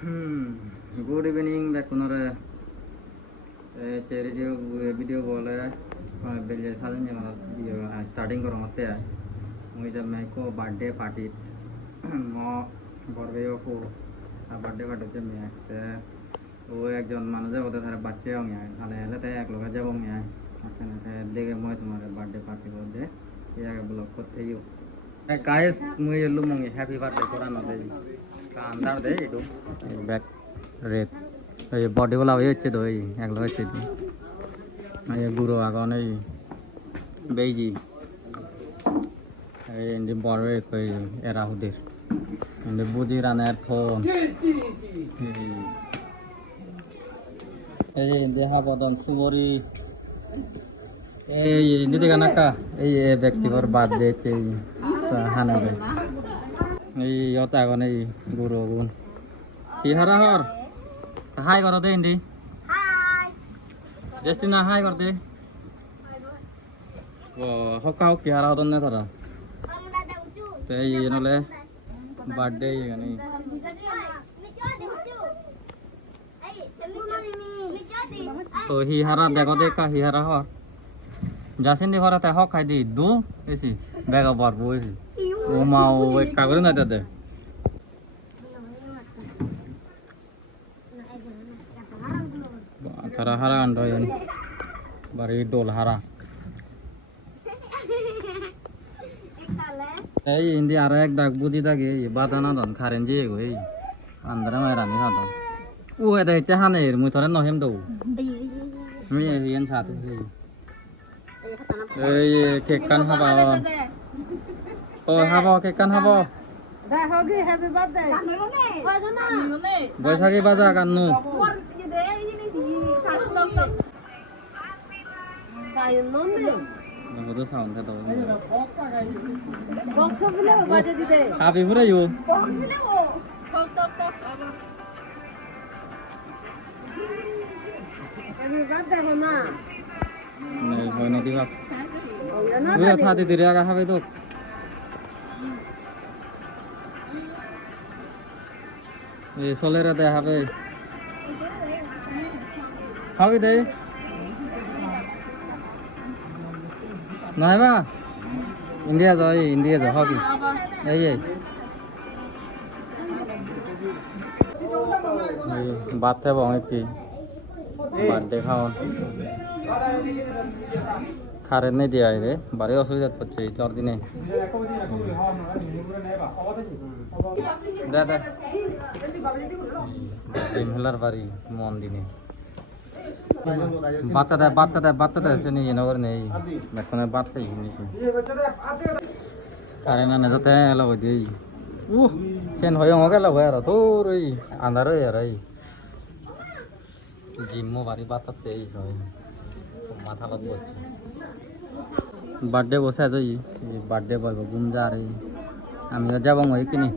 Good evening बेकुनरे चेरियो video बोले बेले साजन जे मतलब स्टार्टिंग करो मते है मुझे जब मैं को बर्थडे पार्टी मो बरबेयो को बर्थडे पार्टी जब मैं वो एक जन मानुजे होते थारे बच्चे होंगे आले आले ते एक लोग जब होंगे अच्छा ना ते देखे मैं तुम्हारे बर्थडे पार्टी को दे ये आगे ब्लॉग करते ही हो गाइस मुझे लुम होंगे हैप्पी बर्थडे कोराना दे का अंदर दे इडो बैक রেড এই বডিগুলো হচ্ছে তো এই একলা হচ্ছে তো এই গুঁড়ো আগুন এই বেইজি এই ইন্দি বড় এই এরা হুদের ইন্দি বুঝি রানের ফোন এই ইন্দি হাবদন সুমরি এই ইন্দি দেখা নাকা এই ব্যক্তিগত বার্থডে চে হানাবে এই ইয়ত আগুন এই গুঁড়ো আগুন কি হারা হর हाय करो दे हिंदी हाय जस्टिना हाय कर दे वो हक्का हक्की हारा होतन ने थारा ते ये नले बर्थडे ये नहीं तो ही हारा देखो दे का ही हारा हो जासिन दे हरा ते हक खाई दी दो ऐसी बेगा बार वो ऐसी वो माओ एक कागज ना दे Hara hara ando yan bari dol hara ei indi ara ek dag budi dage badana don kharen je go ei andra mai rani ha don u eta ite haner mu thore no hem do mi yen sate ei kek kan haba o haba kek kan haba da hogi happy birthday bajana boisagi baja kannu Sayın nonde. Nonde sound tha daw. Box bile baje dide. Happy pura yo. Box bile wo. Top. Happy birthday mama. Nei hoy na diba. Yo tha di dire aga habe to. Ei solera de habe. How is it? Nói ba India rồi hockey đây बात है बहुत की birthday खाओ खारे नहीं दिया रे बारे असुविधा पड़ছে 4 দিনে দাদা ইনহেলার বাড়ি মন দিনে বাচ্চা দেয় সে নিয়ে নগর নেই এখন বাচ্চা কারে না নেতে এলো দিই সেন হয়ে গেল আর তোর ওই আন্ধার আর এই জিম্মো বাড়ি বাচ্চাতে এই মাথা লাগ বলছে বার্থডে বসে আছে বার্থডে বলবো ঘুম যা রে আমিও যাবো ওই কিনি